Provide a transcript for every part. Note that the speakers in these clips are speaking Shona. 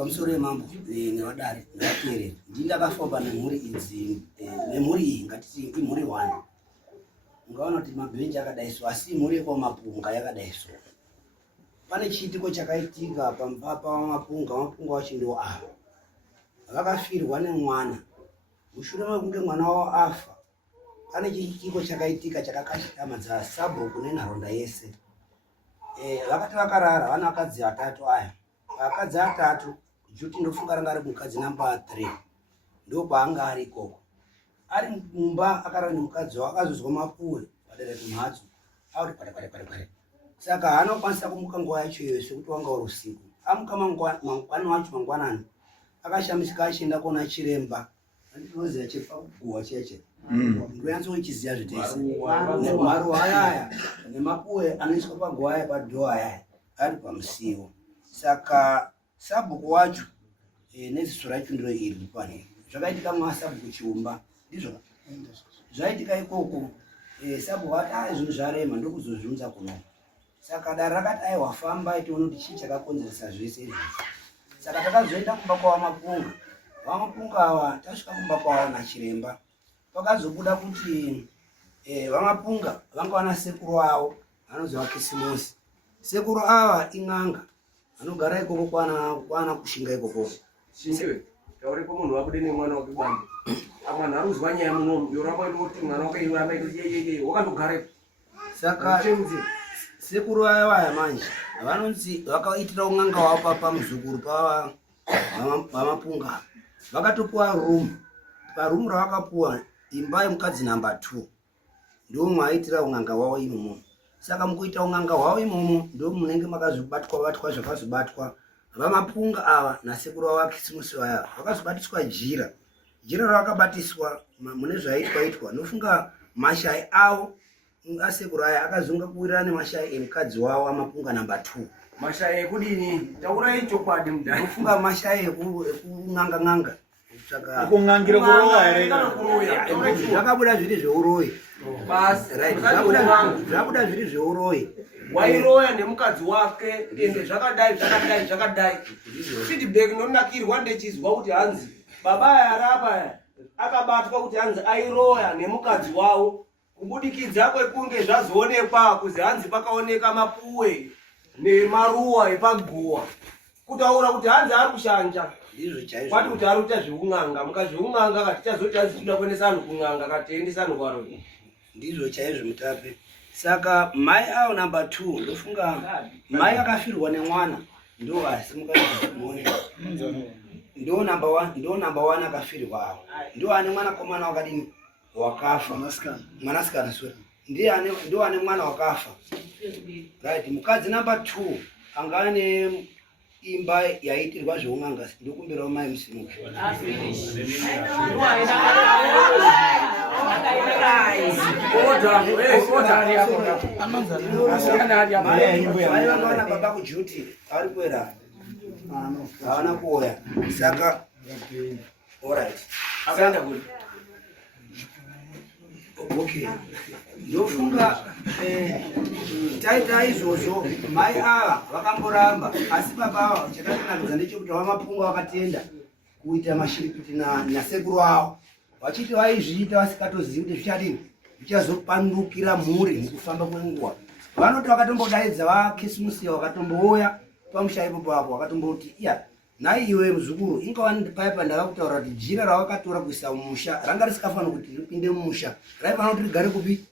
pamusoro mambo newadare nevateereri ndindakafamba nemhuri idzi nemhuri iyi ngatiti imhuri 1 ungaona kuti mabhenji akadai so asi imhuri yekwamapunga yakadai so. Pane chiitiko chakaitika pamupapa wamapunga wacho ndiwo ava vakafirwa nemwana. Mushure mekunge mwana wavo afa, pane chiitiko chakaitika chakakashitamadza sabhuku nenharaunda yese. Vakati vakarara vana vakadzi vatatu aya. Vakadzi vatatu Juti ndofunga ranga ari mukadzi namba 3 ndo kwaanga ari ikoko. Ari mumba akarara nemukadzi wake akazozwa mapuwe padera pemhatso ari kware. Saka haanokwanisa kumuka nguva yacho iyoyo sekuti wanga uri usiku. Amuka mangwana wacho mangwanani akashamisika achienda kuona chiremba. Andinoziva chepaguwa cheche ndonyatsochiziva zvitese nemaruwa ayaya nemapuwe anoiswa paguwa aya padhoa ayaya ari pamusiwo. Saka sabhuku wacho neziso racho ndiro iri pane zvakaitika mwasabhuku chiumba ndizvo zvaitika ikoko. Sabhuku ati zvinhu zvarema ndokuzozviunza kuno. Saka dare rakati aiwafamba tione kuti chii chakakonzeresa zvese izvi. Saka takazoenda kumba kwavamapunga. Vamapunga ava tasvika kumba kwavo nachiremba pakazobuda kuti vamapunga vanga vana sekuru vavo vanonzi vaKisimosi. Sekuru ava in'anga anogara ikoko kwana kushinga ikoko. Shindiwe tauripo munhu wabude nemwana wake bandi amwana aruzwa nyaya muno yoramba ndoti mwana wake yoramba yeye wakandogara. Saka sekuru aya manje vanonzi vakaitira un'anga wavo pamuzukuru pavamapunga. Vakatopuwa room. Parumu ravakapuwa imba yemukadzi namba 2 ndio mwaitira un'anga wavo imomo. Saka mukuita un'anga wavo imomo ndio munenge makazobatwa zvakazobatwa. Vamapunga ava nasekuru wavo vaKisimosi vaya vakazobatiswa jira ravakabatiswa mune zvaitwa nofunga mashai avo asekuru aya akazonga kuwirana nemashai emukadzi wavo amapunga namba 2. Mashai ekudini taurai chokwadi mudhani nofunga mashai ekun'anga saka kungangira kuroya ere zvakabuda zviri zveuroyi basi zvabuda zviri zveuroyi. wairoya nemukadzi wake ende zvakadai feedback nonakirwa ndechizwa kuti hanzi baba yarapa akabatwa kuti hanzi airoya nemukadzi wavo kubudikidza kwekunge zvazoonekwa kuzi hanzi pakaoneka mapuwe nemaruwa epaguwa kutaura kuti hanzi ari kushanja. Ndizvo chaizvo kwati kuti ari kuita zveun'anga mukazveun'anga kati chazoti hanzi tinoda kuendesa anhu kun'anga katiendesa anhu kwaro. Ndizvo chaizvo mutape. Saka mai avo namba 2 ndofunga mai akafirwa nemwana ndo asimuka ndo namba 1 akafirwa avo ndo ane mwana komana wakadini wakafa mwanasikana sura ndo ane mwana wakafa right. Mukadzi namba 2 angane imba yaitirwa zveun'anga ndokumbirawo mai musimuke. Vana baba kujuti ari kwera havana kuoya. Saka alright akaenda kuti okay ndofunga taita izvozvo mai ava vakamboramba asi baba ava chakatinakidza ndechekuti vamapunga vakatenda kuita mashiripiti nasekuru avo vachiti vaizviita vasikatozivi kuti zvichadini zvichazopandukira mhuri mukufamba kwenguva. Vanoti vakatombodaidza vaKisimosi vakatombouya pamusha ipopo apo vakatomboti iya nhai iwe muzukuru ingava ndipaipa ndakakutaura kuti jira ravakatora kuisa mumusha ranga risikafanira kuti ripinde mumusha raifanira kuti rigare kupi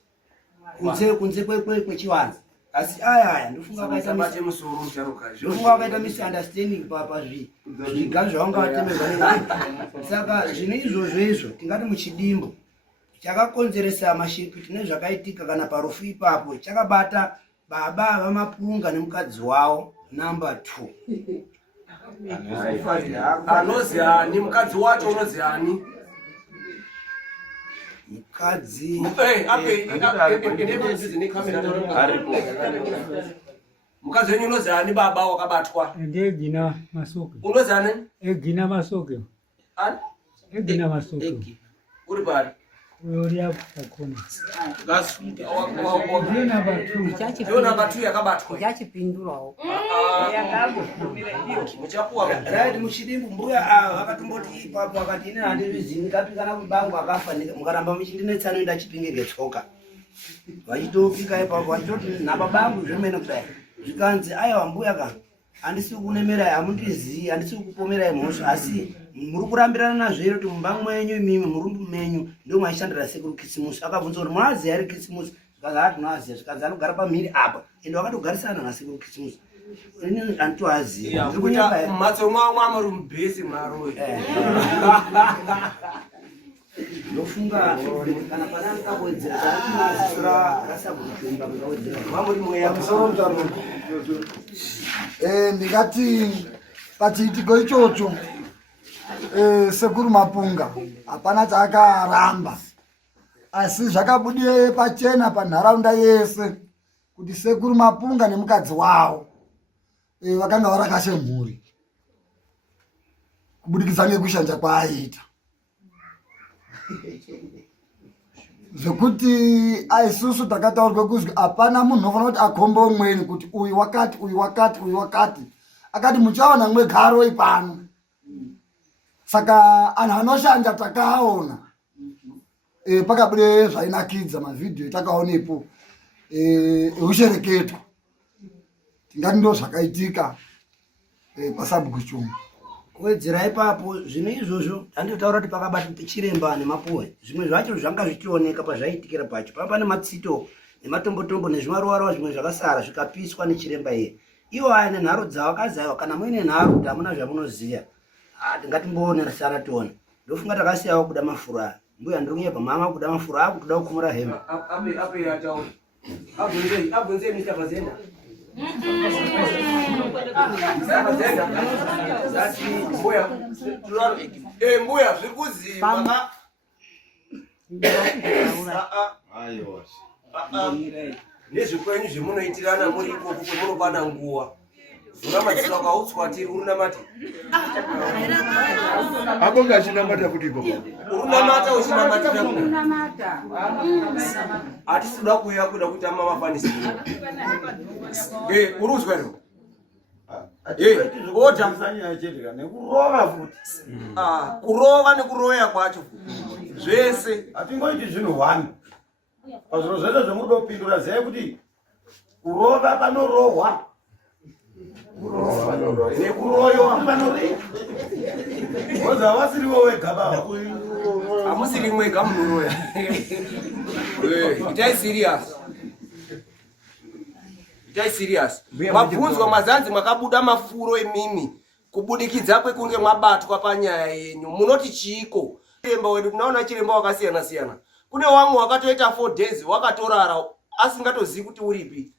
kunze kwechivanze. Asi aya ndofunga vakaita misunderstanding pazviga zvavanga vatemerwa. Saka zvinhu izvozvo tingati muchidimbo chakakonzeresa mashiripiti nezvakaitika kana parufu ipapo chakabata baba vamapunga nemukadzi wavo namba 2. Anoziani mukadzi wacho unoziani mukadzi mukadzi wenyu unoziani baba wakabatwa ndegina masoke unoziani egina masoke ani egina masoke uri pari Gloria Pakuna. Gas. Ndio namba 2 yakabatwa. yachipindurawo. Muchapuwa. Right muchidimbu mbuya akatumboti ipapo akati ine handizvizini kapikana kubangu akafa mukaramba muchindinetsano enda chipinge ngetsoka. Vachitopika ipapo vachitoti nhaba bangu zvemene kudai. Zvikanzi aiwa mbuya ka handisi kunemera hamundizivi handisi kupomera mhosva asi muri kurambirana nazvo kuti mumba mwenyu imimi murumbu menyu ndio mwaishandira sekuru Kisimusi. Akabvunza kuti munoziya here Kisimusi? Zvikanzi hatinoziya. Zvikanzi anogara pamhiri apa ende wakatogarisana nasekuru Kisimusi. Ini handitoaziya. Ndikuita mhatso mwawo muri mubhesi maro. Ndofunga kana pana mukawedzera zvatinazisira rasakutomba mukawedzera mamuri mweya musoro mutaro. Ndingati pachiitiko ichocho sekuru Mapunga hapana chaakaramba, asi zvakabudire pachena panharaunda yese kuti sekuru Mapunga nemukadzi wavo vakanga varakashe mhuri kubudikidza ngekushanja kwaaita, zvekuti aisusu takataurirwa kuzwi hapana munhu unofanira kuti akombe umweni kuti uyu wakati uyu wakati uyu wakati, akati muchaona mwegaro ipano. Saka anhu anoshanda takaona pakabude zvainakidza mavhidhiyo etakaonepo eushereketo, tingati ndo zvakaitika pasabhukuchuma. Kuwedzera ipapo zvimwe izvozvo handinotaura kuti pakabata chiremba nemapuwe, zvimwe zvacho zvanga zvichioneka pazvaitikira pacho pamba nematsito nematombotombo nezvimaruva zvimwe zvakasara zvikapiswa nechiremba iye. Iwo aya nenharo dzavo akazaiwa kana muine nharo kuti hamuna zvamunoziya ngatimboonera tione. Ndofunga takasiyawo kuda mafuro aya. Mbuya ndiri kunyepa mama kuda mafuro aya kutoda kukumura hembe. Ape yatawo. Abvunze Mr. Fazenda. Zati mbuya mbuya zvirikuziva ka aiwa nezvikwenyu zvemunoitirana muri ikoko kwemunopana nguwa zuna madziso akautswatiri urunamati abonga achinamata kuti ipopo urunamata uchinamatira hatisiuda kuuya kuda kuti amamafanisi uruzwa ro ota kurova nekuroya kwacho zvese hatingoiti zvinhu 1 pazviro zvese zvemudopindura ziyai kuti kurova panorohwa nekuroyiwa panoroya oza wasiriwo wega baba hamusiri mwega munoroya itai serious mabvunzwa mazanzi mwakabuda mafuro emimi kubudikidza kwekunge mwabatwa panyaya yenyu munoti chiiko? Chiremba wedu tunaona chiremba wakasiyana siyana. Kune wamwe wakatoita 4 days wakatorara asingatozivi kuti uripi.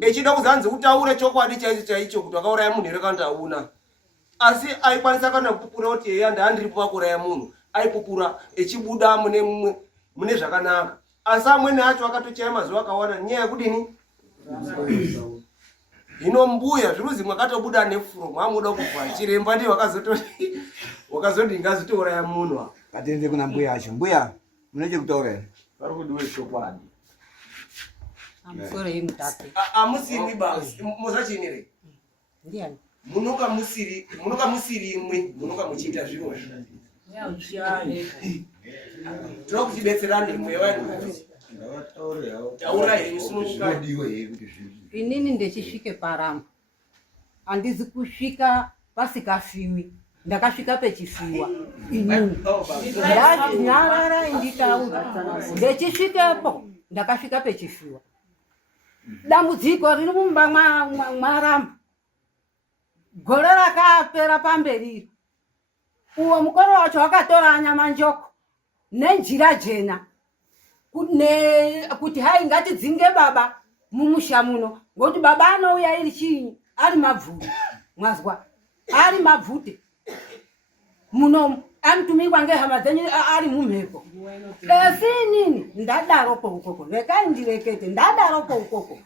Echida kuzanzi utaure chokwadi chaicho kuti wakauraya munhu here kana una. Asi aikwanisa kana kupupura kuti yeye andiripo pakuraya munhu. Aipupura echibuda mune zvakanaka. Asi amweni acho akatochaya mazuva akawana nyaya yekudini? Hino mbuya zviruzi mwakatobuda nefuro mwamuda kufa chiremba ndiye wakazoti ngazotouraya munhu. Katiende kuna mbuya acho. Mbuya muneche kutaura pari kudiwe chokwadi Amusore imutate. Amusiri basi muzachinire Ndiani? munoka musiri imwe munoka muchiita zviro tinoda kuchibetserana imwe wanu taura henyu simuka Inini ndechisvike paramba. Handizi kusvika pasikafiwi. Ndakasvika pechifiwa. Inini. Nyarara inditaura. Ndechisvikepo ndakasvika pechifiwa. Dambudziko riri mumba mwaramba. Gore rakapera pamberi. Uwo mukoro wacho wakatora nyama njoko nenjira jena. Kuti hai ngatidzinge baba mumusha muno ngokuti baba anouya iri chinyi ari mabvute mwazwa ari mabvute muno amutumikwa ngehama dzenyu ari mumhepo esi nini ndadaropo ukoko rekai ndirekete ndadaropo ukoko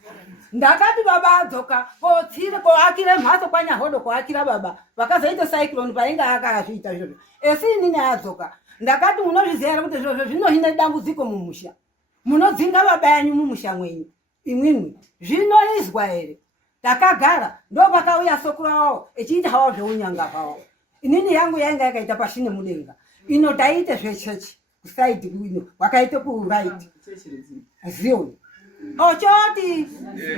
ndakati baba adzoka kotsire koakire mhatso kwanyahodo koakira baba vakazoita cyclone painga akazviita izvozvo esi nini adzoka ndakati munozviziva kuti zvozvo zvinohine dambudziko mumusha, munodzinga baba yanyu mumusha mwenyu imwimwi, zvinoizwa here? Takagara ndopakauya sokuru wavo echiita hawo zveunyanga hwawo. Inini yangu yainga yakaita pashine mudenga, ino taiite zvechechi kusaidi kuino wakaite kuuraiti zioni ochoti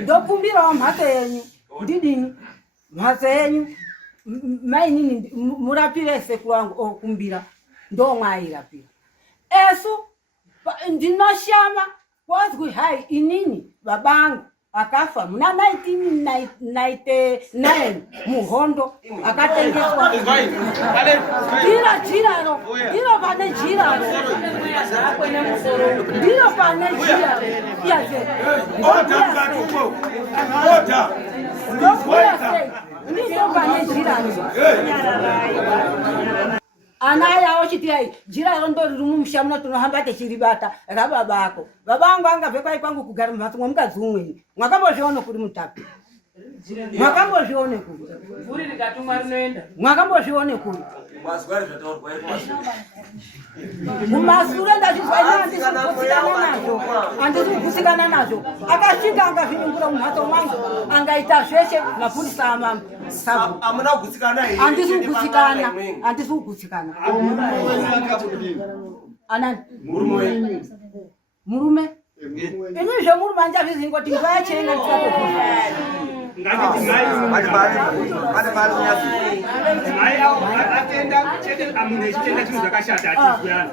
ndokumbirawo mhatso yenyu ndidini mhatso yenyu mainini murapire sekuru wangu okumbira ndomwairapira esu ndinoshama kwozwi hai inini babangu akafa muna 1999 muhondo akatengeswa ndiro pane jiraro ana yawo chitiai jiraro ndori rumumusha muno tunohamba techiribata rababako. Babangu angabve kwangu kugara mumhatso mwamukadzi umweni. Mwakambozviona kuri Mutape? Mwakambozvione kuri? Uri rikatumwa rinoenda. Mwakambozvione kuri? Mazwari zvataurwa mumasure ndachizwa andisi kugusikana nazvo. Akasvika angazvinyungura mumhatso mwangu angaita zveshe mapurisa amama. Amuna kugutsikana here. Andisi kugutsikana. Anani? Murume? Ini zvemurume andizvizivi kuti nguva yachenga ndisatokufa. Mai avo atenda chete amune chitenda chinhu zvakashata atizuyana.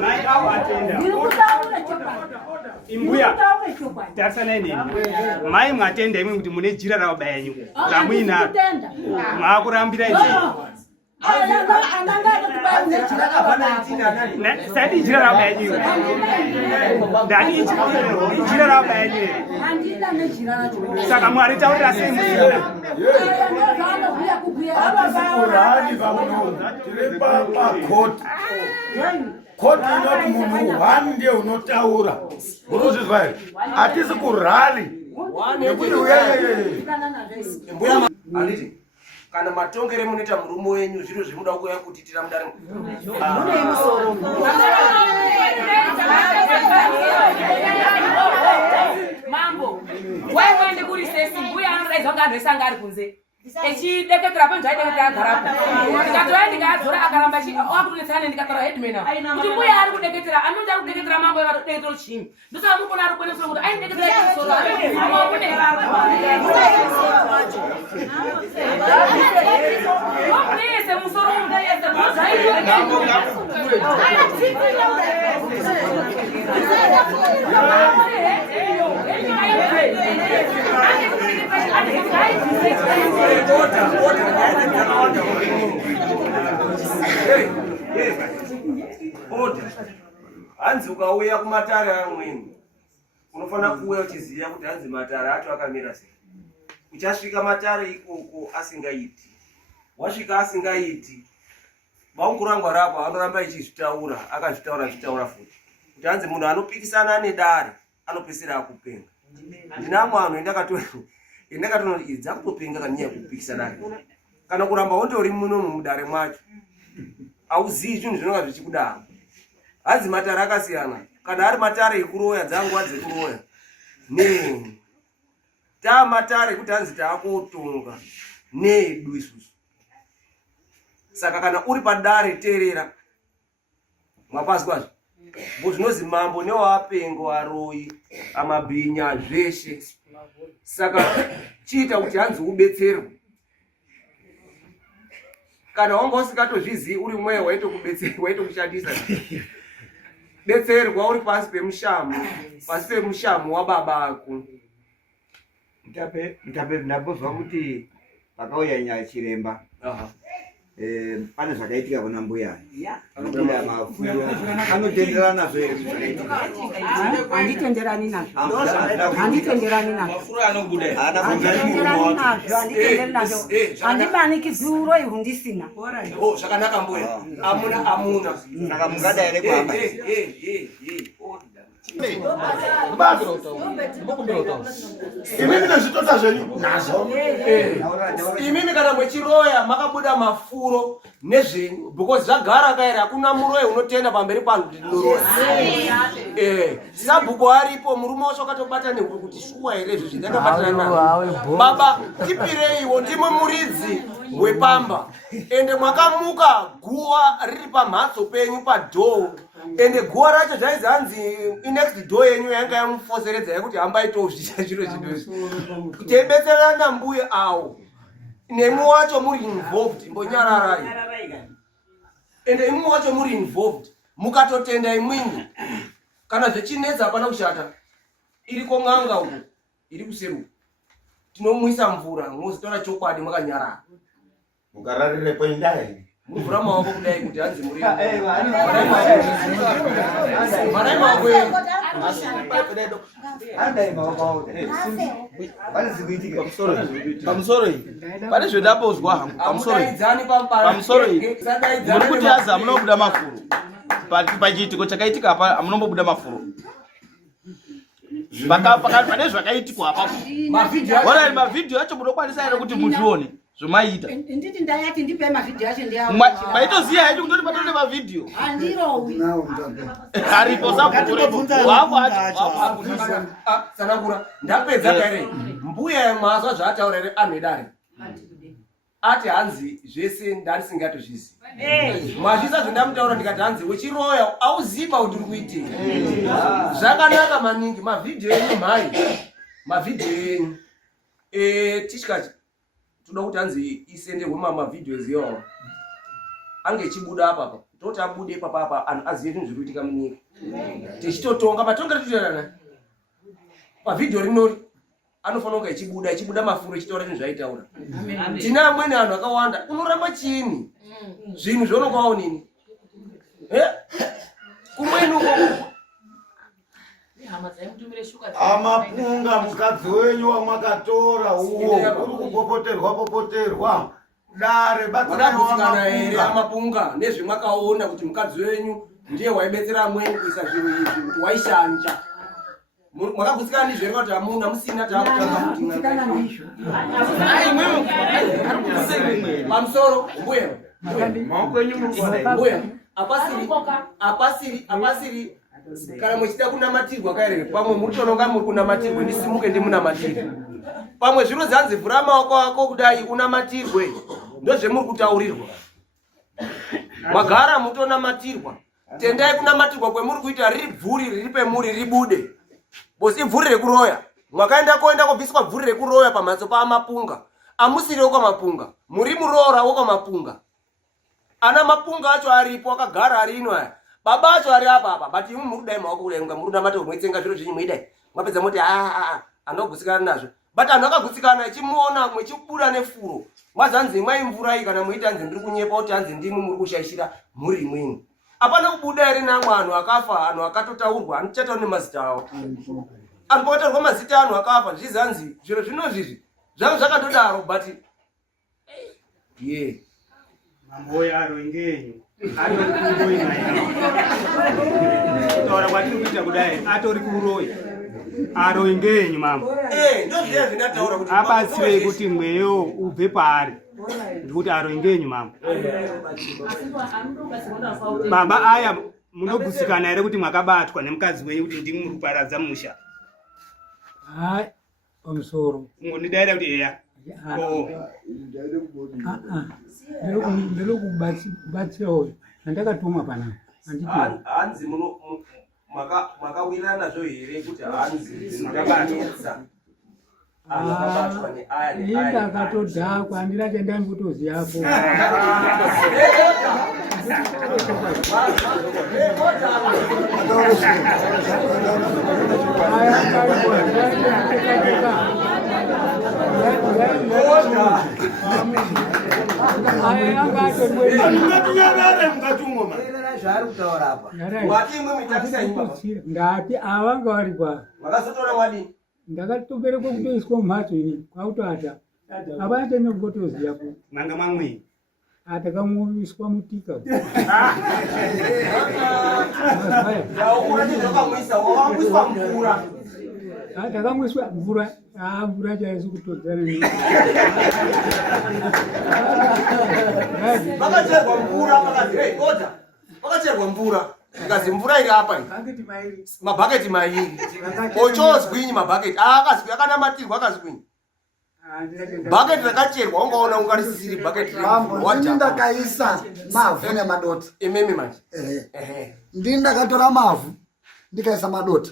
Mai avo atenda. Imbuya tarisana neni. Mai mwatenda imwe kuti mune jira ravo bayanyu ramuina maakurambira izvi. Sadi jira ravo bayanyu. Ndani jira ravo bayanyu. Saka Mwari taurira sei muzina. Kurani vamunhu tiripa pakoti. Koti inoti munhu wani ndiye unotaura. Unozvizwa here? Hatisi kurali. Nekuti Anditi kana matongere munoita murume wenyu zviro zvimuda kuuya kutitira mudare Mambo, waende kuri sesi mbuya anodaizwa nganhu esanga ari kunze echideketera panzvai deketera agarapo ndikatoya ndikadzora akaramba akutodetsera ndikatora headman kuti mbuya ari kudeketera anonzi ari kudeketera mambo akatodeketera chinyi ndosaka mukona ari kukwene soro kuti aindeketera chisoro mupurese musoro mudaese hanzi ukauya kumatare amweni unofana kuuya uchiziva kuti hanzi matare acho akamira sei. Uchasvika matare ikoko asingaiti, wasvika asingaiti vaungurangwa rapo anoramba ichizvitaura akazvitaura futi kuti hanzi munhu anopikisana nedare anopesera akupenga. Ndinamwe anhu endakatonodza kutopenga kanyaya kupikisana kana kuramba wondori muno mudare mwacho auzivi zvinhu zvinonga zvichikudaro. Hanzi matare akasiyana, kana ari matare ekuroya dzanguva dzekuroya ne tamatare kuti hanzi taakutonga needu isusu. Saka kana uri padare teerera mwapazwazvo zvinozi mambo newapengo aroyi amabhinya zveshe. Saka chiita kuti hanzi ubetserwe. Kana wanga usikatozvizivi uri mweya waitokushandisa betserwa uri pasi pemushamu wababa ako. Mutape ndabozwa kuti pakauya nyaya chiremba pane zvakaitika kuna mbuya anobuda mafuro anotenderana nazvo here zvakaitika? Handitenderani nazvo. Handimanikidzi uroyi hundisina. Zvakanaka mbuya. Amuna. Saka mungada here kuhamba? imimi nezvitota zvenyu nazvo. Imimi kana mwechiroya makabuda mafuro nezvenyu because zvagara kaere hakuna muroyi unotenda pamberi pangu kuti ndinoroya. Sabhuku aripo murume wacho akatobata nehuku kuti shuwa here izvo zvindakabatana nazvo. Baba tipireiwo ndimwe muridzi wepamba ende mwakamuka guwa riri pamhatso penyu padhoo ende guwa racho zvaizi hanzi inext door yenyu yanga yamufoseredza yekuti hambaitozvita zviro zvinozvi kuti ebetserana nambuye awo nemwe wacho muri involved mbonyararai ende imwe wacho muri involved mukatotenda imwingi kana zvechinetsa hapana kushata iriko ng'anga uko iri kuseruka tinomwisa mvura mozitora chokwadi mwakanyarara mukararire kwendai muvhura maoko kudai kuti hanzi muri pamusoro pane zvedambozwa hangu pamusoro muri kuti azi hamunobuda mafuro pachiitiko chakaitika apa hamunombobuda mafuro pane zvakaitikwa apapo orai mavhidhiyo acho munokwanisa here kuti muzvione zvomaita. Nditi ndayati ndipe mavhidhiyo acho ndiyawo. Maitoziya hedu kutoti patone mavhidhiyo. Handirowi. Aripo sabhuku wavo acho. Sanakura ndapedza kaire. Mbuya mazwa zvataura here anedare. Ati hanzi zvese ndasingatozvizi. Mazvisa zvandamutaura ndikati hanzi wechiroya auziva kuti uri kuitii. Zvakanaka maningi mavhidhiyo enyu mhai. Mavhidhiyo enyu. Tishikachi toda kuti hanzi isenderwe mavhidhiyo ziyo ange chibuda apa toti abude papa anhu aziye zvinhu zviri kuitika munyika tichitotonga matongero tutarana pavhidhiyo rinori anofanira kunge ichibuda mafuro ichitaura zvinhu zvaitaura. Tina amweni anhu akawanda unoramba chini zvinhu zvaunokawo nini kumweni uko amapunga mukadzi wenyu wamwakatora uwo uri kupopoterwa dare batsana here amapunga nezvemwakaona kuti mukadzi wenyu ndiye waibetsera amweni kuisa zviro izvi kuti waishanja mwakagutsikana ndizvo here kuti hamuna musina taakutanga pamusoro mbuya apasiri kana muchida kunamatirwa kaire pamwe muri tononga muri kunamatirwe ndisimuke ndimunamatire pamwe zviro zanzi vhura maoko ako kudai unamatirwe ndozvemuri kutaurirwa magara mutonamatirwa tendai kunamatirwa kwemuri kuita riri bvuri riri pemuri ribude bosi bvuri rekuroya mwakaenda koenda kubviswa bvuri rekuroya pamhatso paamapunga amusiriwo kwamapunga muri muroora wokwamapunga ana mapunga acho aripo akagara arino aya baba acho ari apa but imwe muri kudai maoko kudai muri namatirwa mwetsenga zviro zvinyi mweidai mwapedza moti anogutsikana nazvo but anhu akagutsikana ichimuona mwechibuda nefuro mwazanzi mwai mvura iyi kana mweiti hanzi ndiri kunyepa kuti hanzi ndimwe muri kushaishira muri imweni apana kubuda here namwe anhu akafa anhu akatotaurwa anochataura nemazita awo anhu pakataurwa mazita anhu akafa zvizanzi zviro zvinozvizvi zvanga zvakatodaro but mamboya aro ingenyu atori kuroyi taura kwatiri kuita kudai atori kuroyi aro ingenyu mambo ndozviya zvindataura kuti abatsirei kuti mweyo ubve paari ndikuti aro ingenyu mambo baba aya munogutsikana here kuti mwakabatwa nemukadzi wenyu kuti ndimi muri kuparadza musha hai pamusoro ndidaira kuti eya ndiri kubatsira uyu andakatumwa panapa hanzi mwakawirirana nazvo here kuti hanzi makabatwa ndakatodhakwa handina chandambotoziyapo ndati avanga vari kwa ndakatoberekwa kutoiswa mumhatso ini kwautata avateme kungotoziyapo manga mamwe atakamuiswa mutika takamwiswa mvura mvura chaizi kutodzana vakacherwa mvura vakati hey oda vakacherwa mvura ngazi mvura iri apa mabhaketi mairi ochozwinyi mabhaketi akazwi akanamatirwa akazwinyi bhaketi rakacherwa ungaona ungarisisiri bhaketi ini ndakaisa mavhu nemadota imemi manje ndini ndakatora mavhu ndikaisa madota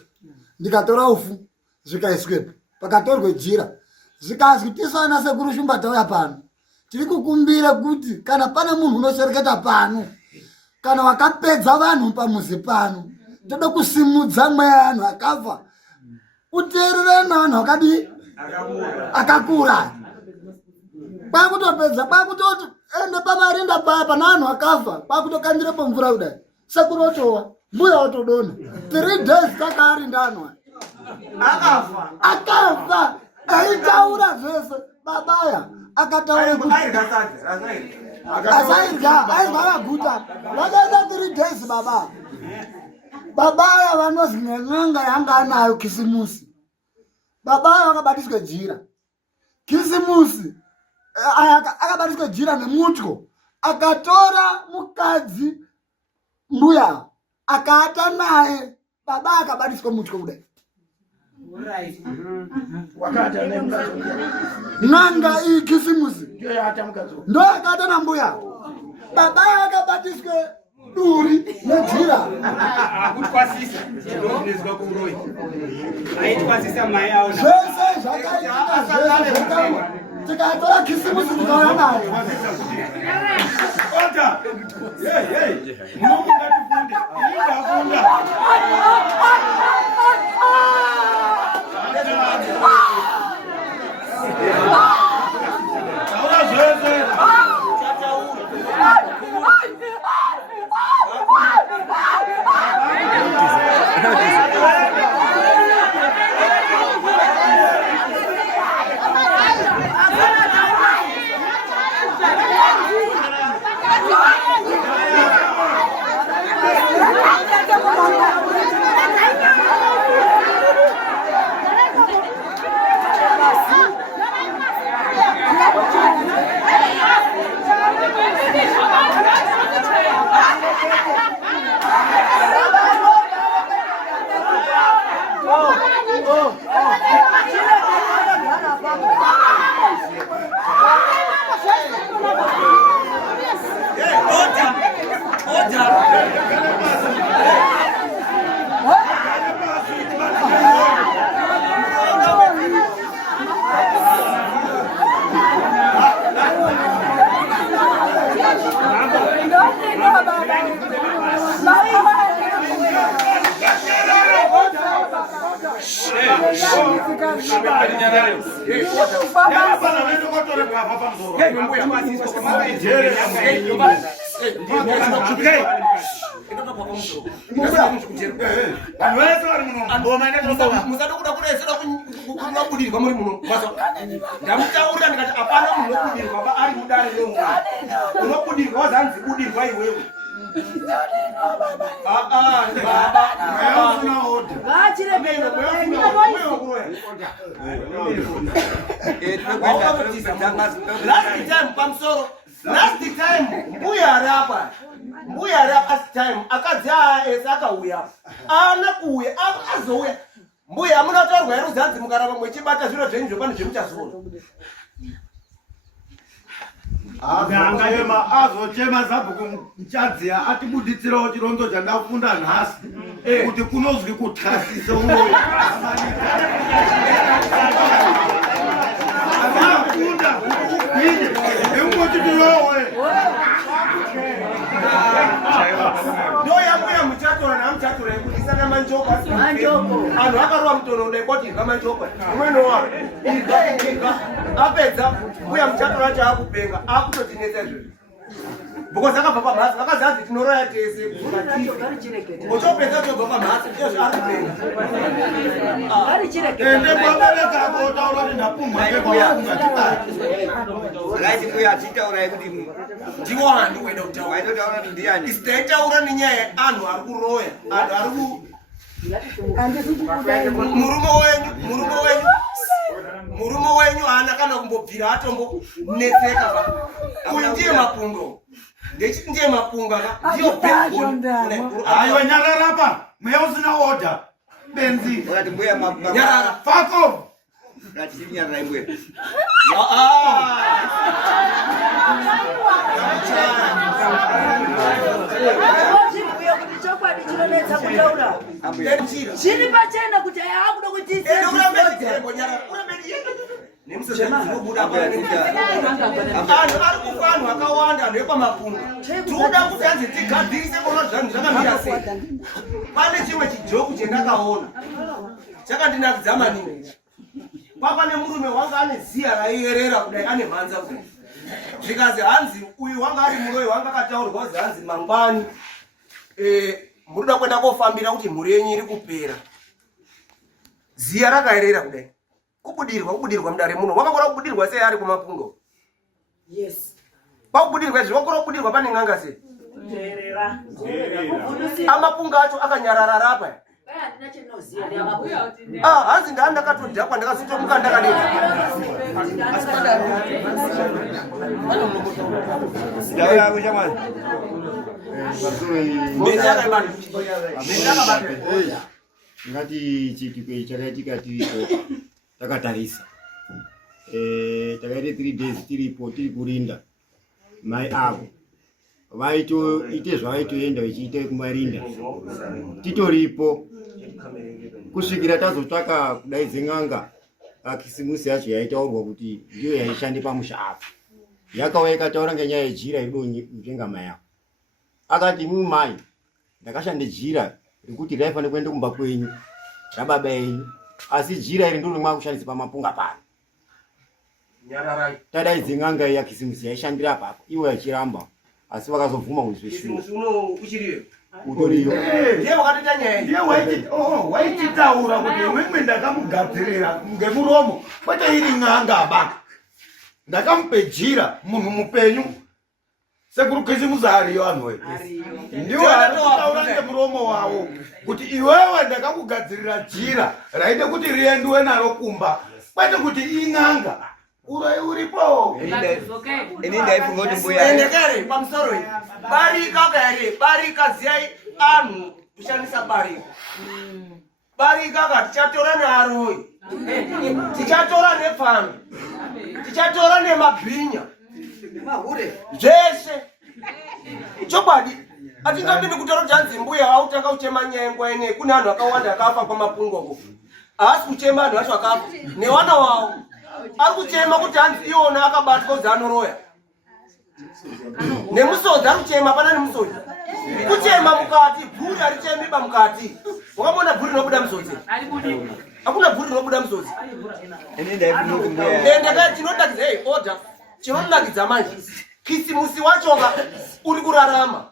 ndikatora ufu zvikaiswepo pakatorwe jira zvikazwi tisana sekuru shumba tauya pano tiri kukumbira kuti kana pane munhu unosereketa pano kana wakapedza vanhu pamuzi pano toda kusimudza mweya yanhu akafa uteerere navanhu wakadi akakura kwakutopedza kwakutoti ende pamarinda paya pana vanhu akafa kwakutokandirepo mvura kudai sekuru otowa mbuya otodona 3 days takarindanwa akafa aitaura zvese babaya akataura kuti asairya airya vaguta vakaita 3 days babaya vanozi nen'anga yanga anayo kisimusi babaya vakabatiswe jira kisimusi akabatiswe jira nemutyo akatora mukadzi mbuya akaata naye baba akabatiswe mutyo kudai n'anga iyi kisimusi ndo akaata nambuya baba akabatiswe duri nejira zvese zvakaitika tikatora kisimusi tikauya naye musatokuda kuresera kunobudirwa muri muno ndamutaurira ndikati apana munhu unobudirwa pa ari mudare neumwe unobudirwa wazanzi budirwa iwewe last time mbuya rapa time akadzi aese akauya ana kuuya azouya mbuya amunotorwa here udzanzi mukaramba mwechibata zviro zvenyu zvopano zvemuchazoona Angayema azochema zabhuku mchadziya atibuditsirawo chironzo chandafunda nhasi kuti kunozwi kuthasisa umoyo akafunda ugwinye emutiti wewe ndoyambuya muchatora namuchatora yekudisana manjoko anhu akarova mutonondo ekwatirwa manjoko umwenowa apedza uya muchatora acho akupenga akutotinetsa izvozvo because akabva pamhatso vakazanzi tinoroya tese uchopedza tobva pamhatso izvozvo arikupenga ende kwabereka akotaura kuti Raiti mbuya achitaurai kuti ndiwo handiweda kutaura waitotaura kuti ndiani isitaitaura nenyaya yeanhu ari kuroya anhu ari murume wenyu haana kana kumbobvira atombo netseka pa. Uyu ndiye mapungo. Ndechiti ndiye mapunga ka. Ndiyo backbone. Aiwa nyarara pa. Mweya usina order. Benzi. Wakati mbuya nyarara. Fuck off. Kati nyarara mbuya. Chini pachena kuti hakuda kuti vanhu vakawanda ndepamapunga tinoda kuti anzi tigadzirise kuona zvanhu zvakamira sei. Pane chimwe chijoku chendakaona chakandinakidza maningi. Kwapa nemurume wanga ane ziya raierera kudai ane mhanza kudai. Zvikazi hanzi uyu wanga ari muroyi wanga akataurwa kuti hanzi mangwani muruda kwenda kofambira kuti mhuri yenyu iri kupera. Ziya rakaerera kudai. Kubudirwa mudare muno. Wakakora kubudirwa sei ari kumapungo? Yes. Pakubudirwa izvi wakora kubudirwa pane nganga sei? Kuteerera. Amapunga acho akanyarara rapa. Hanzi ndakatodhakwa ndakazotomuka ndakadini. Ngati chitiko chakaitika tiripo takatarisa. Takaite 3 days tiripo tiri kurinda. Mai avo vaitoite zvavaitoenda vachiita kumarinda. Titoripo kusvikira tazotsvaka kudaidze n'anga akisimusi yacho yaitaurwa kuti ndiyo yaishande pamusha apa. Yakauya ikataura ngenyaya yejira irido kutenga mai avo. Akati mai ndakashande jira rekuti raifanira kuenda kumba kwenyu rababa yenyu, asi jira iri ndiro mwakushandisa pamapunga pano. Tadaidze n'anga yakisimusi yaishandira apapo iwo yachiramba, asi vakazovhuma kuzvishuwa. Utoriyo. Ndiye wakatoita nyaya. Ndiye waititaura kuti imwe ndakamugadzirira ngemuromo kwete iri n'anga ba. Ndakamupe jira munhu mupenyu. Sekuru Kisimusi ariyo anhu we. Ndiwo arikutaura ngemuromo wawo kuti iwewe ndakakugadzirira jira raide kuti riendwe naro kumba kwete kuti ing'anga. Uripo. Ini ndaifunga kuti mbuya. Endekere pamusoro iyi. Barika kare, barika ziyai anhu kushandisa barika. Barika ka tichatora nearoi. Tichatora nepfambi. Tichatora nemabhinya. Mahure. Zveshe. Chokwadi. Atingapindi kutaura kuti hanzi mbuya autanga kuchema nyengwa ine kune anhu akawanda akafa pamapungo ko. Asi kuchema anhu acho akafa newana wawo. Ari kuchema kuti hanzi iwona akabatwa kuti anoroya. Nemusodzi ari kuchema pana nemusodzi. Kuchema mukati, bhuri arichemiba mukati. Wakamona bhuri rinobuda musodzi? Hakuna bhuri rinobuda musodzi. Ndaka chinodakidza order. Chinodakidza manje. Kisimusi wachoka uri kurarama.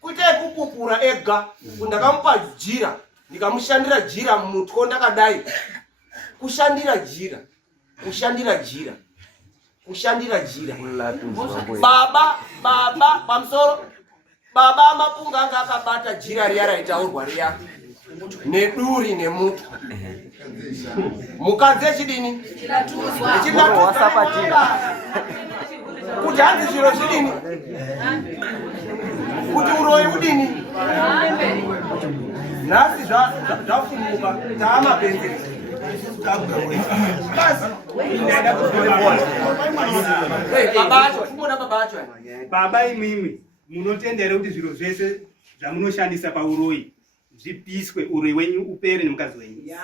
Kuite kupupura ega. Ndakamupa jira. Ndikamushandira jira mutwo ndakadai. Kushandira jira. Baba pamsoro. Baba mapunga anga akabata jira riya raitaurwa riya. Neduri nemutu. Mukadzi chidini? Chilatuzwa wasapatira. Kuti hanzi zviro zvidini? Kuti uroyi udini? Nasi zvafumuka taamapenzi. Baba imwimwi munotendera kuti zviro zvese zvamunoshandisa pauroyi zvipiswe, uroyi wenyu upere nemukadzi wenyu.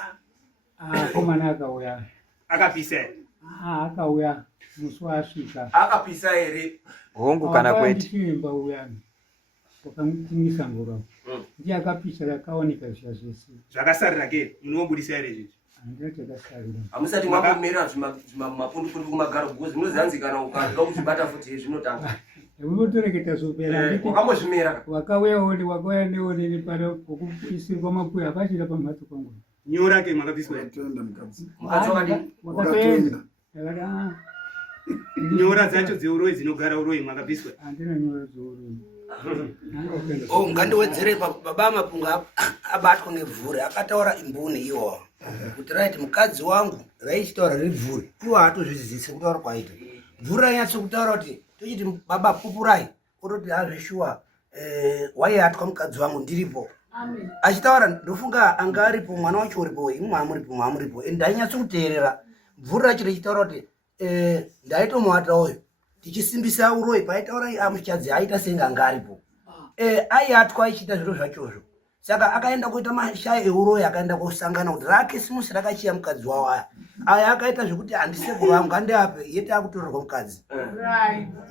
Komana akauya. Akapisa ere? Akauya musi wasvika. Akapisa ere? Hongu kana kwete? Chimba uyani. Wakamutimisa ngoro. Ndiye akapisa rakaoneka zvese. Zvakasarira ke munobudisa ere izvi? Amusati mwapomera mapundu kumagaro because munozanzikana ukadya kuzvibata futi zvinotanga. Unotoreketa zopera. Wakambozvimera. Wakauya neonene pano kukupisirwa mapuya akachira pamhatso pangu. Nyora ke makapiswa Atenda mukadzi. Mukadzi wakadini? Wakatoenda. Nyora dzacho dzeuroyi dzinogara uroyi makapiswa. Andina nyora dzeuroyi. Oh, ngandiwedzere baba Mapunga abatwa ngevhuri akataura imbuni iwo kuti right mukadzi wangu raichitaura rivhuri iwo hatozvizivise kutaura kwaita vhuri rainyatso kutaura kuti tochiti baba pupurai ototi hazveshuwa waihatwa mukadzi wangu ndiripo achitaura ndofunga anga aripo mwana wacho uripo imwe amuripo ndainyatso kuteerera vhuri racho richitaura kuti ndaitomuata uyu tichisimbisa uroi paitaura amuchadzi aita senge anga aripo aihatwa aichita zviro zvachozvo saka akaenda kuita mashaya euroi akaenda kusangana kuti rake simusi rakachiya mukadzi wawo aya akaita zvekuti handisekuru vangu andiape yeti akutorerwa mukadzi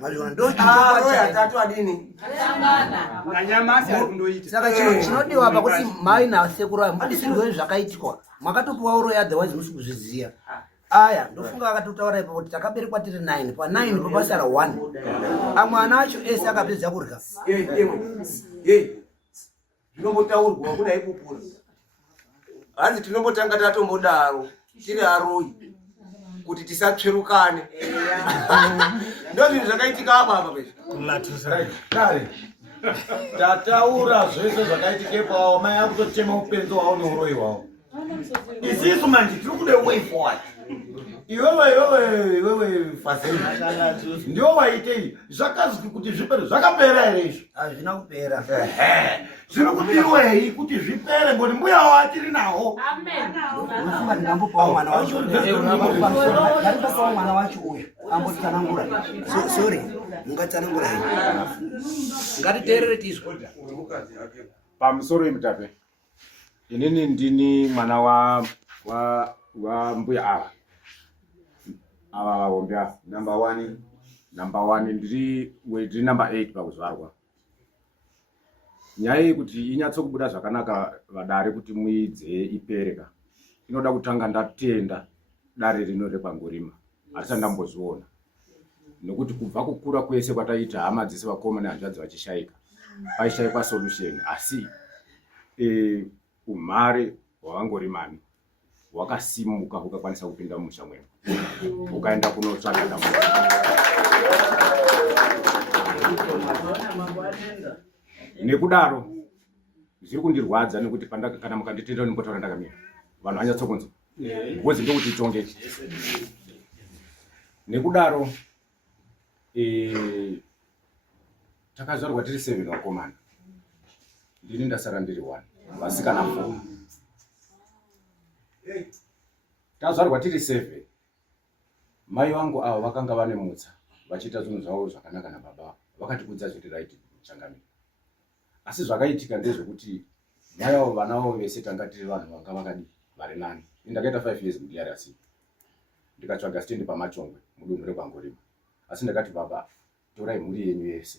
mazvona ndoatatu adini saka chinodiwa pakuti mai nasekuru avo mudisirwe zvakaitikwa makatopiwa uroi otherwise musi kuzviziya aya ndofunga akatotaura ipo kuti takaberekwa tiri 9 pa9 papasara 1 amwe ana acho ese akapedza kurya zvinombotaurwa kuna ipupura hanzi tinombotanga tatombodaro tiri aroi kuti tisatsverukane ndo zvinhu zvakaitika apa kare tataura zvese zvakaitikepo awo mai akutochema upenzi wawo neuroi wawo isisu manje tiri kude way forward iwewe fazeni ndiwo waitei zvakazwi kuti zvipere zvakapera here izvo hazvina kupera zviri kudiwei kuti zvipere ngoti mbuya wawo atiri nawo unofunga ndingambopawo mwana wacho ndaripasawo mwana wacho uyu ambotsanangura sorry mungatsanangura ngatiteerere tizwa pamusoro wemutape inini ndini mwana wa mbuya ava vahombe ava number 1 ndiri number 8 pakuzvarwa. Nyaya yekuti inyatso kubuda zvakanaka vadare kuti muidze ipereka inoda kutanga ndatenda dare rino repangorima asi ndambozviona nokuti kubva kukura kwese kwataita hama dzese vakoma nehanzvadzi vachishaika paishaikwa solution asi umhare hwavangorimani wakasimuka ukakwanisa kupinda mumusha mwenu ukaenda kunotsvaka dambudziko. Nekudaro zviri kundirwadza nekuti kana mukanditenda ndingotaura ndakamira vanhu vanyatsokunzwa ngozi ndokuti itongechi. Nekudaro takazvarwa tiri 7 vakomana ndini ndasara ndiri 1 vasikana 4. Tazvarwa tiri 7 mai vangu avo vakanga vane mutsa vachiita zvinhu zvavo zvakanaka nababa vakatikudza zviri right muchangamiro. Asi zvakaitika ndezvekuti mai avo vana vavo vese tanga tiri vanhu vanga vakadi vari nani. Ndakaita 5 years muDRC ndikatsvaga stendi pamachongwe mudunhu rekwangorima asi ndakati baba torai mhuri yenyu yese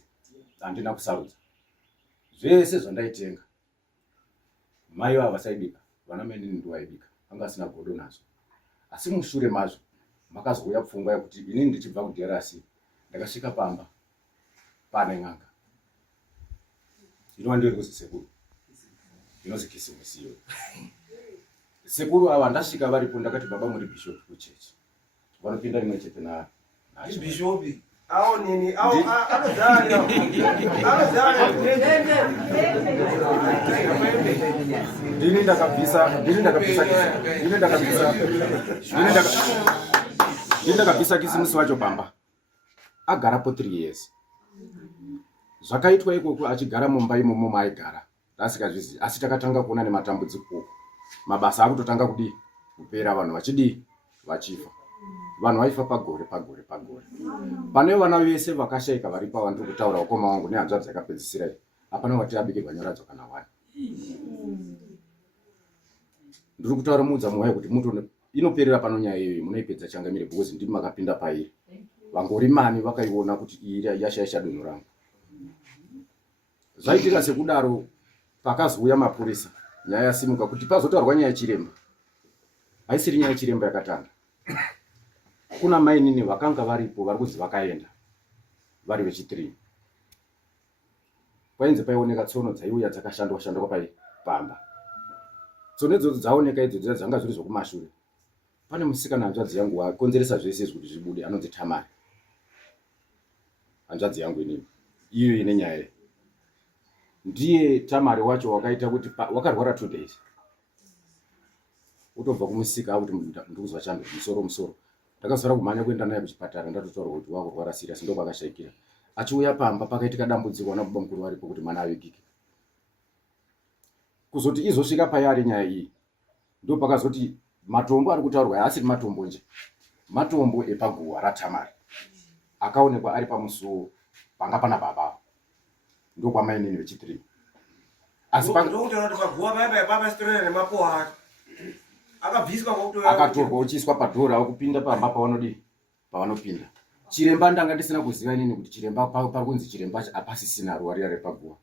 handina kusarudza zvese zvandaitenga mai vavo vasaibika vana menini ndiwaibika anga asina godo nazvo. Asi mushure mazvo makazouya pfungwa yekuti inini ndichibva kuDRC ndakasvika pamba pane n'anga inova ndiri kuzi sekuru inozi Kisimusiyo. Sekuru ava ndasvika varipo ndakati baba muri bishop kuchechi vanopinda rimwe chete na bishop ao nini ao anozana ndini ndakabvisa Kisimusi wacho pamba agarapo 3 years. Zvakaitwa ikoko achigara mumba imomo maaigara ndasikazvizivi asi takatanga kuona nematambudziko mabasa akutotanga kudi kupera vanhu vachidi vachifa vanhu vaifa pagore. Pane vana vese vakashaika vari pa vandiri kutaura ukoma wangu nehanzvadzi yakapedzisira hapana wati abikirwa nyoradzwa kana 1. Ndiri kutaura muudzamu wayo kuti muto inoperera pano nyaya iyoyi munoipedza changamire because ndimi makapinda pairi vangorimani vakaiona kuti iyi yashaisha dunhu rangu. Zvaitika sekudaro pakazouya mapurisa nyaya yasimuka kuti pazotaurwa nyaya yechiremba haisiri nyaya yechiremba yakatanga. Kuna mainini vakanga varipo vari kunzi vakaenda vari vechi3 painzi paioneka tsono dzaiuya dzakashandwa pai pamba. Tsono idzodzo dzaoneka idzodzo dzanga zviri zvokumashure. Pane musikana hanzvadzi yangu wakonzeresa zvese izvi kuti zvibude anonzi Tamari hanzvadzi yangu inini iyo ine nyaya ndiye tamari wacho wakaita kuti wakarwara 2 days utobva kumusika kuti ndikuzwa chambe musoro ndakazora kumhanya kuenda naye kuchipatara ndatotaura kuti wakurwara serious ndo kwakashaikira achiuya pamba pakaitika dambudziko wana baba mukuru varipo kuti mwana avigike kuzoti izosvika payari nyaya iyi ndo pakazoti matombo ari kutaurwa asiri matombo nje matombo epaguwa ratamari akaonekwa ari pamusuwo panga pana baba ndo kwamainini vechi3 asi akatorwa uchiswa padhora okupinda pamba pavanopinda chiremba ndanga ndisina kuziva inini kuti chiremba pari kunzi chiremba hapasisina ruwa riya repaguwa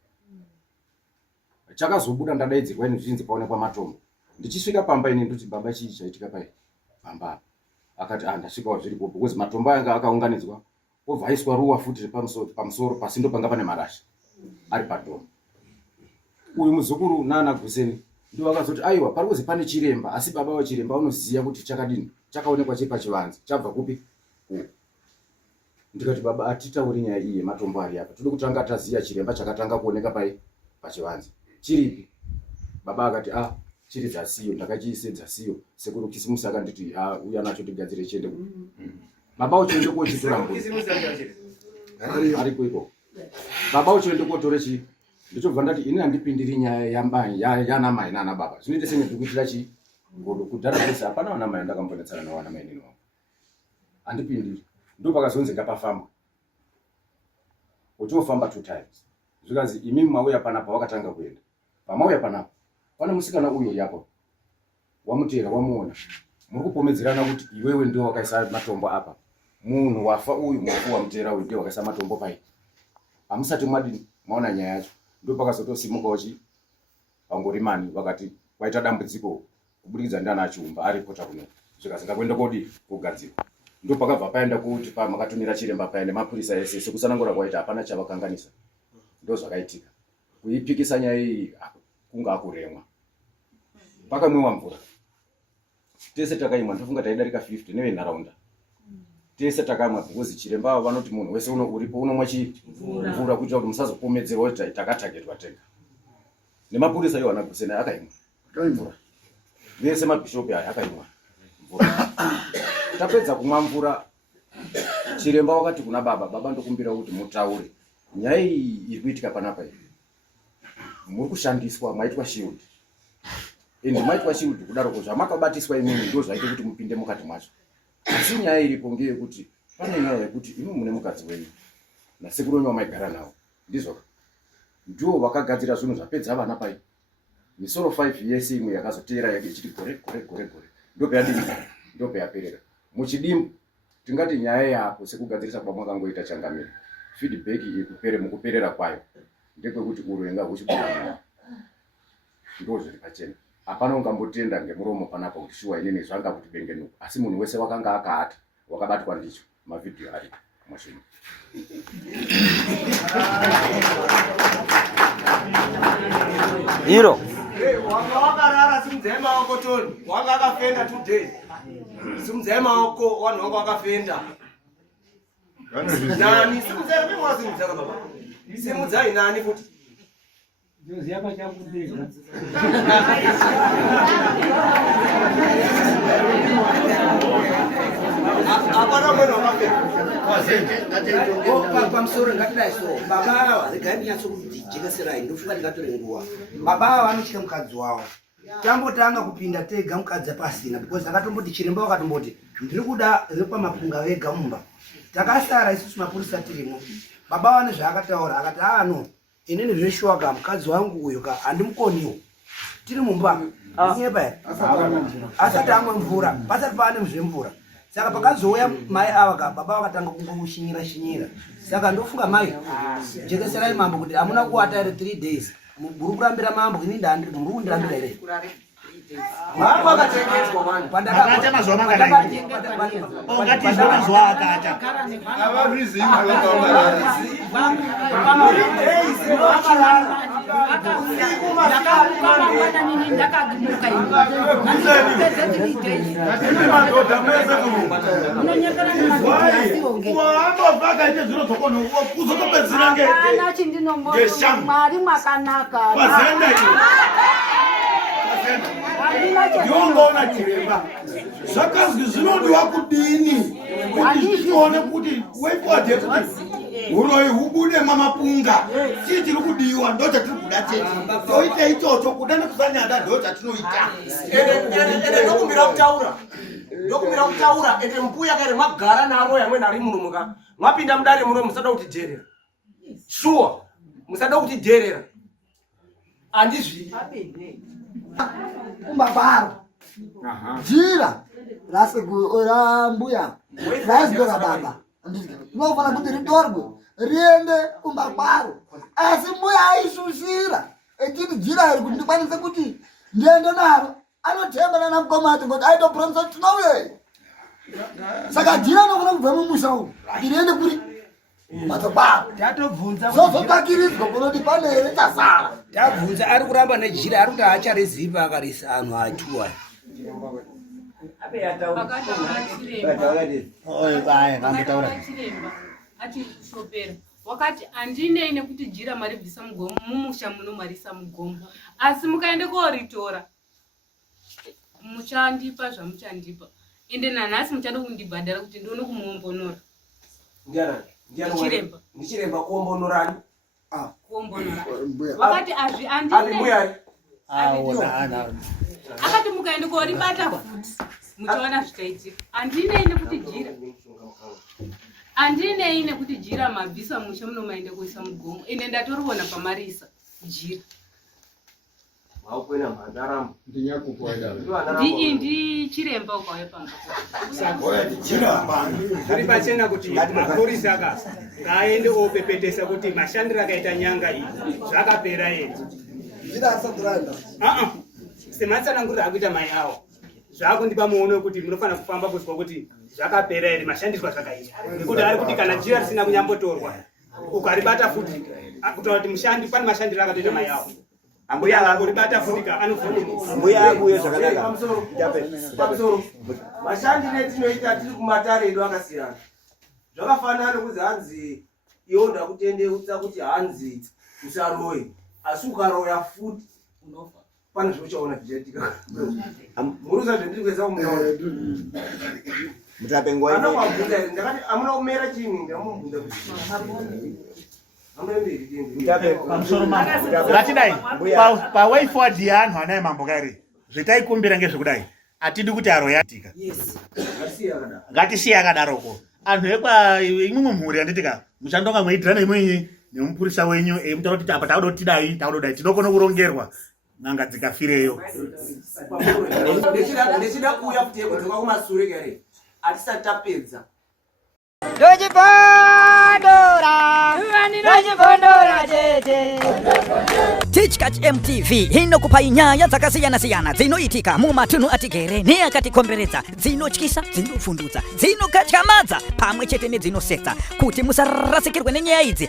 chakazobuda ndadaidzirwa ini zvichinzi paonekwa matombo ndichisvika pamba ini ndoti baba chii chaitika pai pamba akati ndasvikawo zviripo because matombo anga akaunganidzwa obva aiswa ruwa futi pamusoro pasi ndo panga pane marasha ari padhora uyu muzukuru nana Guseni ndo vakazoti aiwa pari kuzi pane chiremba asi baba wachiremba unoziya kuti chakadini chakaonekwa chiri pachivanze chabva kupi ndikati baba atitauri nyaya iyi yematombo ari apa tode kutanga taziya chiremba chakatanga kuoneka pachivanze chiripi baba akati chiri dzasiyo ndakachiise dzasiyo sekuru Kisimusi akanditi uya nacho tigadzire chiende baba uchiende kochitora mbuzi ariko iko baba uchiende kotora chi ndichobva ndati ini handipindiri nyaya yana mai nana baba zvinoite senge ndikuitira chi ngodo kudhara kwese hapana wana mai ndakambonetsana nawana mai nini wangu handipindiri ndo pakazonzi ngapafamba uchofamba 2 times zvikazi imi mauya panapa wakatanga kuenda pamauya panapa pane musikana uyo yapo wamutera wamuona muri kupomedzerana kuti iwewe ndio wakaisa matombo apa munhu wafa uyu mwafu wamutera uyu ndio wakaisa matombo pai amusati mwadi mwaona nyaya yacho ndo pakazotosimukawo chi pangorimani vakati waita dambudziko kubudikidza ndana achiumba aripota kuno zvikazi ngakuenda kodi kugadzirwa ndo pakabva paenda kuti pamakatumira chiremba paende mapurisa ese sekusanangura kwaita hapana chavakanganisa ndo zvakaitika kuipikisa nyaya iyi kunga kuremwa pakamwiwa mvura tese takaimwa ndofunga taidarika 50 nevenharaunda tese takamwa because chiremba vanoti munhu wese uripo unomwa mvura kuitira kuti musazopomedzerwa kuti takatagetwa tega nemapurisa iwo ana Guseni akaimwa mvura vese mabhishopi aya akaimwa mvura tapedza kumwa mvura chiremba wakati kuna baba ndokumbira kuti mutaure nyaya iyi iri kuitika panapa iyi muri kushandiswa maitwa shield ende maitwa shield kudaroko zvamakabatiswa imweni ndo zvaite kuti mupinde mukati macho asi nyaya iripo ngeyekuti pane nyaya yekuti imi mune mukadzi wenyu nasekuru wenyu wamaigara nawo ndizvo ndiwo vakagadzira zvinhu zvapedza vana pai misoro 5 yese imwe yakazoteera ichiti gore ndo peyaperera muchidimbu tingati nyaya yapo sekugadzirisa kwamakangoita changamiro feedback ikupere mukuperera kwayo ndekwekuti uruenga huchibuda ndo zviri pachena hapana ungambotenda ngemuromo panapa kuti shuwa inini zvanga kuti bengenuka asi munhu wese wakanga akaata wakabatwa ndicho mavhidhiyo ari mwashini hiro wanga wakarara simudzai maoko toni wanga akafenda 2 days simudzai maoko wanhu wanga wakafenda nani simudzai mimwa simudzaka baba simudzai nani futi Ndoziya pachakudega. Apana mwana wakapeka. Pamusoro ngatidai so baba ava regai munyatso kujekesirai ndofunga ndingatore nguva baba ava vanotyira mukadzi wavo tambotanga kupinda tega mukadzi pasina because akatomboti chiremba wakatomboti ndiri kuda repamapunga vega mumba takasara isusu mapurisa tirimo baba vane zvaakataura akati no inini zveshuwaka mukadzi wangu uyo ka handimukoniwo tiri mumba nyepa asati amwe mvura pasati paane zvemvura saka pakazouya mai ava ka baba vakatanga kungomushinyira saka ndofunga mai jekeserai mambo kuti hamuna kuwata ere 3 days muri kurambira mambo ini ndandiri muri kundirambira ere mambo akachengetwa vanhu Akacha mazuva manganai ongati zvamazuva akacha avazvizivi Mwari mwakanaka. Yongaona chiremba zvakazwi zvinodiwa kudini kuti tione kuti weipode kuti unoyi hubude mamapunga chii chiri kudiwa ndo chatiri kuda chete toite ichocho kuda nekusanyada ndo chatinoita ende ndokumira kutaura ende mbuya kare magara naro yamweni ari muno muka mwapinda mudare muno musada kutidherera shuwa musada kutidherera andizvi kumbabaro jira rambuya raizora baba rinofana kuti ritorwe riende kumbabaro asi mbuya aishushira echiti jira iri kuti ndikwanise kuti ndiende naro anothembana namukomati ngoti aitopromisa kuti tinouye saka jira anofana kubva mumusha umu iriende kuri zozokakiridzwa kunoti pane here chasara tabvunza ari kuramba nejira ari kuti achariziva akarisa anhu atua achishopera wakati andinei nekuti jira maribvisa mugombo mumusha muno marisa mugombo asi mukaende koritora muchandipa zvamuchandipa ende nanhasi muchada kundibhadhara kuti ndione kumuombonora ndichiremba kuombonorani kuombonora wakati azvi andinei akati mukaende koribata futi muchaona zvichaitika andinei nekuti jira andinei nekuti jira mabvisa musha munomaende kuisa mugomo ende ndatoriona pamarisa jira ndichiremba ukauya panga zviri pachena kuti mapurisa akasa ngaaende opepetesa kuti mashandiro akaita nyanga iyi zvakapera here sematsanangurira akuita mai avo zvakundipa muono wekuti munofanira kufamba kuzwa kuti zvakapera here mashandiswa zvakaita nekuti ari kuti kana jira risina kunyambotorwa ukaribata futi kutaura kuti mushandi pane mashandiro akatoita mai avo ambuya kuribata futika ambuya akuyo zvakanaka mashandiro etinoita tiri kumatare edu akasiyana zvakafanana nekuti hanzi iwo ndakutendeutsa kuti hanzi usaroye asi ukaroya futi unofa pane zvochaona zvichaitika muruza zvendiri kuesa kumunaona mutapenguwa anokwabvunza here ndakati amuna kumera chini ndamubvunza kuti ngatidai paway forward yeanhu anaye mambokairi zvetaikumbira ngezvekudai atidi kuti aro yatika ngatisiye akadaroko anhu imwe mhuri yanditika muchandonga mweitirana imwenye nemupurisa wenyu mutaura kuti apa tauda kuti tidai tinokona kurongerwa nanga dzikafireyo ndechida kuuya kuti yekudzoka kumasure kare atisati tapedza Teachcat MTV inokupa nyaya dzakasiyana-siyana dzinoitika mumatunhu atigere neakatikomberedza, dzinotyisa, dzinofundutsa, dzinokatyamadza pamwe chete nedzinosetsa. Kuti musarasikirwe nenyaya idzi,